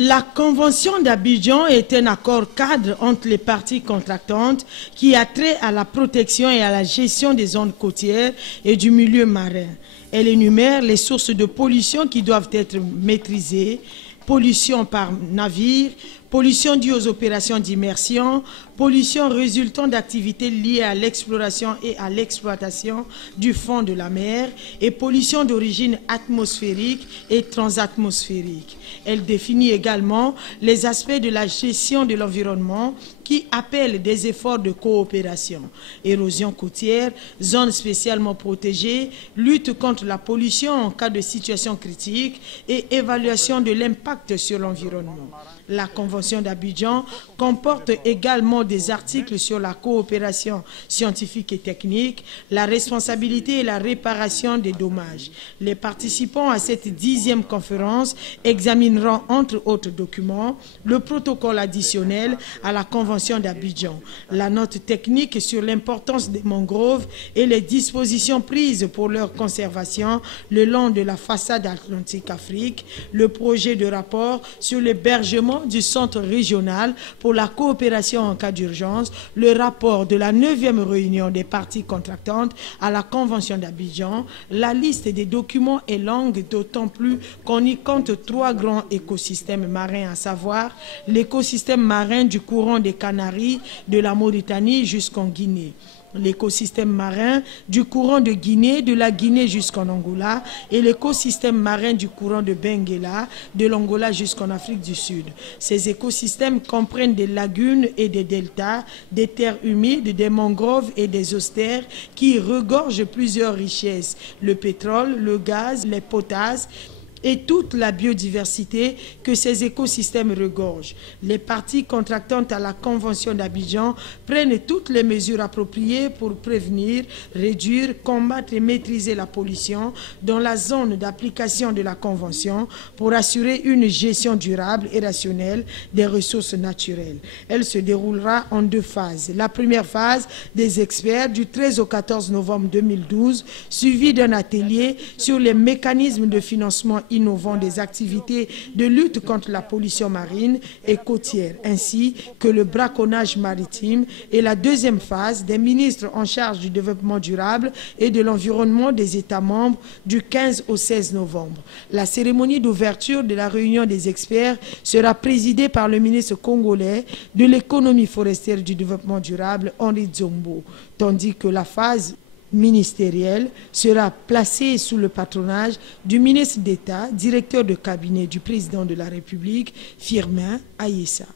La Convention d'Abidjan est un accord cadre entre les parties contractantes qui a trait à la protection et à la gestion des zones côtières et du milieu marin. Elle énumère les sources de pollution qui doivent être maîtrisées: pollution par navire, pollution due aux opérations d'immersion, pollution résultant d'activités liées à l'exploration et à l'exploitation du fond de la mer et pollution d'origine atmosphérique et transatmosphérique. Elle définit également les aspects de la gestion de l'environnement qui appellent des efforts de coopération: érosion côtière, zones spécialement protégées, lutte contre la pollution en cas de situation critique et évaluation de l'impact sur l'environnement. La Convention d'Abidjan comporte également des articles sur la coopération scientifique et technique, la responsabilité et la réparation des dommages. Les participants à cette 10e conférence examineront entre autres documents le protocole additionnel à la Convention d'Abidjan, la note technique sur l'importance des mangroves et les dispositions prises pour leur conservation le long de la façade atlantique Afrique, le projet de rapport sur l'hébergement du Centre régional pour la coopération en cas d'urgence, le rapport de la 9e réunion des parties contractantes à la Convention d'Abidjan. La liste des documents est longue, d'autant plus qu'on y compte 3 grands écosystèmes marins, à savoir l'écosystème marin du courant des Canaries, de la Mauritanie jusqu'en Guinée, l'écosystème marin du courant de Guinée, de la Guinée jusqu'en Angola, et l'écosystème marin du courant de Benguela, de l'Angola jusqu'en Afrique du Sud. Ces écosystèmes comprennent des lagunes et des deltas, des terres humides, des mangroves et des austères qui regorgent plusieurs richesses: le pétrole, le gaz, les potasses et toute la biodiversité que ces écosystèmes regorgent. Les parties contractantes à la Convention d'Abidjan prennent toutes les mesures appropriées pour prévenir, réduire, combattre et maîtriser la pollution dans la zone d'application de la Convention pour assurer une gestion durable et rationnelle des ressources naturelles. Elle se déroulera en 2 phases. La première phase des experts du 13 au 14 novembre 2012, suivie d'un atelier sur les mécanismes de financement innovants des activités de lutte contre la pollution marine et côtière, ainsi que le braconnage maritime, et la deuxième phase des ministres en charge du développement durable et de l'environnement des États membres du 15 au 16 novembre. La cérémonie d'ouverture de la réunion des experts sera présidée par le ministre congolais de l'économie forestière et du développement durable, Henri Zombo, tandis que la phase ministérielle sera placée sous le patronage du ministre d'État, directeur de cabinet du président de la République, Firmin Aïssa.